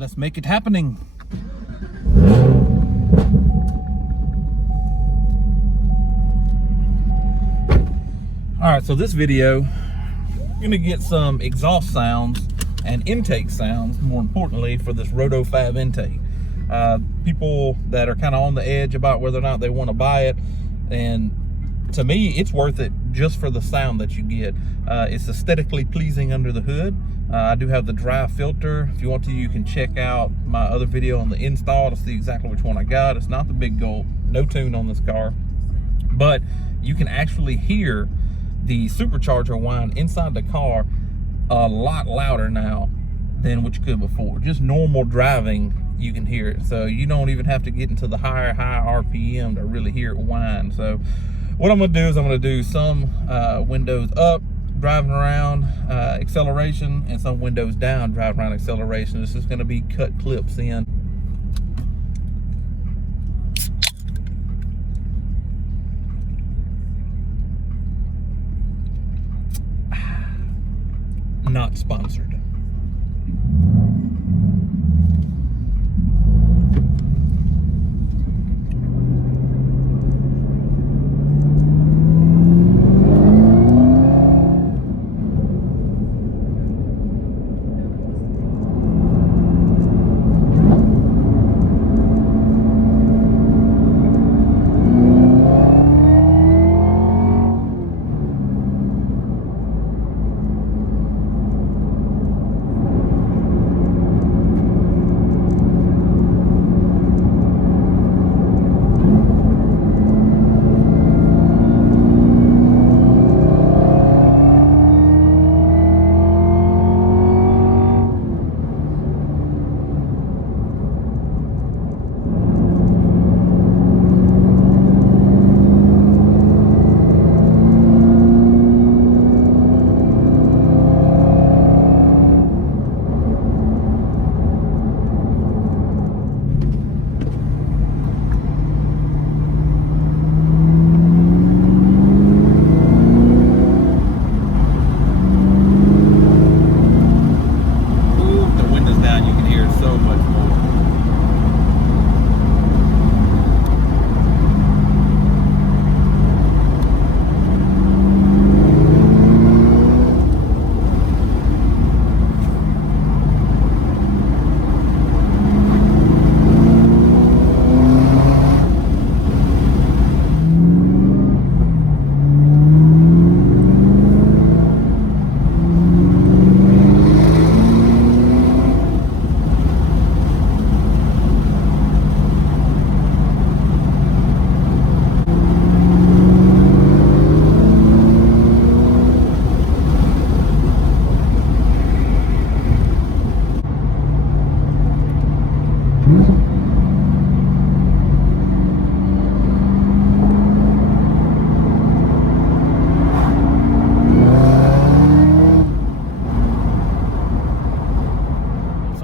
let's make it happening. All right, so this video, you're gonna get some exhaust sounds and intake sounds, more importantly, for this RotoFab intake. People that are kind of on the edge about whether or not they want to buy it, and to me, it's worth it just for the sound that you get. It's aesthetically pleasing under the hood. I do have the dry filter. If you want to, you can check out my other video on the install to see exactly which one I got. It's not the big gulp, no tune on this car, but you can actually hear the supercharger whine inside the car a lot louder now than what you could before. Just normal driving, you can hear it. So you don't even have to get into the high RPM to really hear it whine. So what I'm gonna do is I'm gonna do some windows up, driving around, acceleration, and some windows down, driving around, acceleration. This is gonna be cut clips in. Not sponsored.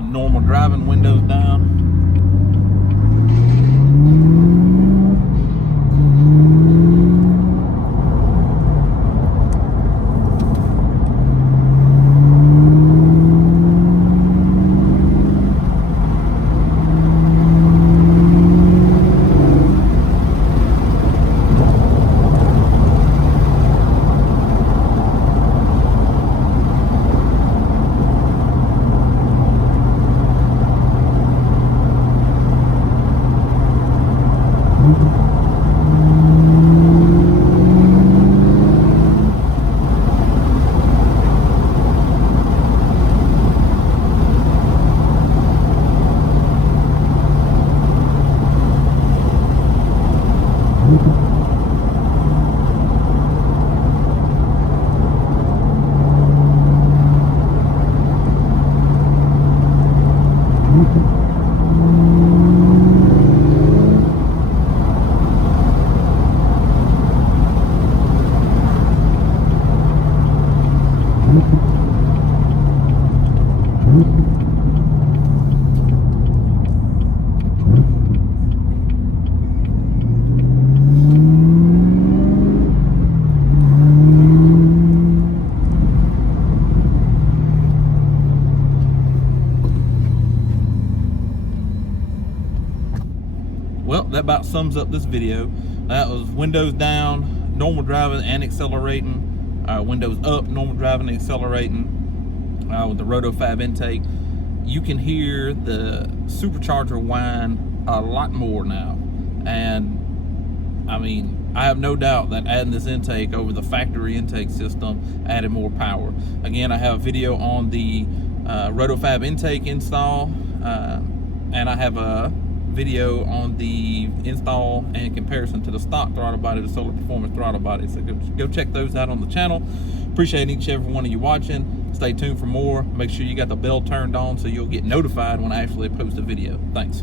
Normal driving, windows down. that about sums up this video. That was windows down, normal driving and accelerating, windows up, normal driving and accelerating, with the RotoFab intake. You can hear the supercharger whine a lot more now, and I mean, I have no doubt that adding this intake over the factory intake system added more power. Again, I have a video on the RotoFab intake install, and I have a video on the install and comparison to the stock throttle body, the Solar Performance throttle body. So go check those out on the channel. Appreciate each and every one of you watching. Stay tuned for more. Make sure you got the bell turned on so you'll get notified when I actually post a video. Thanks.